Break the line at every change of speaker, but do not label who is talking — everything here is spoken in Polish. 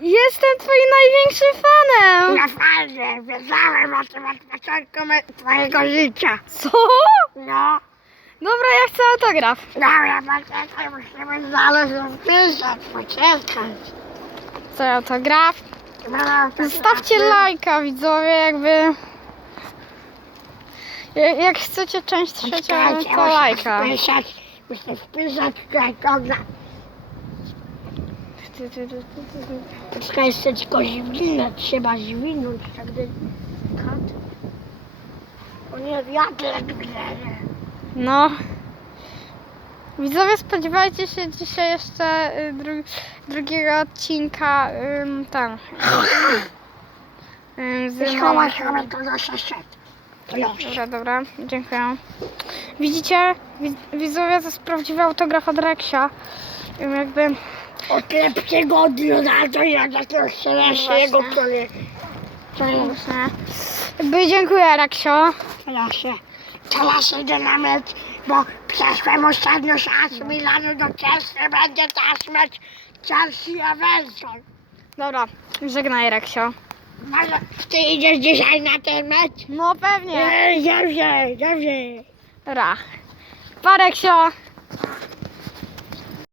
Jestem twoim największym fanem!
Na fajnie, wiedziałem o tym od początku me- twojego życia.
Co?
No,
Dobra, ja chcę autograf.
dobra, poczekaj, musimy znaleźć wpisać, poczekaj.
Chcę autograf.
No, to
Zostawcie
znaczy-
lajka, widzowie, jakby... Ja- Jak chcecie część trzecią,
Poczekajcie,
to
muszę
lajka.
Wpisać, muszę wpisać autograf. Poczekaj, jeszcze tylko zwinę, trzeba zwinąć, tak delikatnie. O nie, wiatr grzeje.
No. Widzowie, spodziewajcie się dzisiaj jeszcze y, dru drugiego odcinka ym, tam. Ym, z
Schowaj sobie to szeszet. Proszę.
Dobra, dobra, dziękuję. Widzicie, Wi- widzowie, to jest prawdziwy autograf od Reksia. Jakby,
Od tyle przygody na to ja takiego strasznego,
Właśnie.
który... który
właśnie. Jakby dziękuję, Reksio.
Proszę. Teraz idę na mecz, bo przeszłem ostatnio z Milanu do Chelsea, będzie teraz mecz Chelsea Everton.
Dobra, żegnaj, Reksio.
Może ty idziesz dzisiaj na ten mecz?
No pewnie.
Nie, dobrze, dobrze.
Dobra. Pa, Reksio.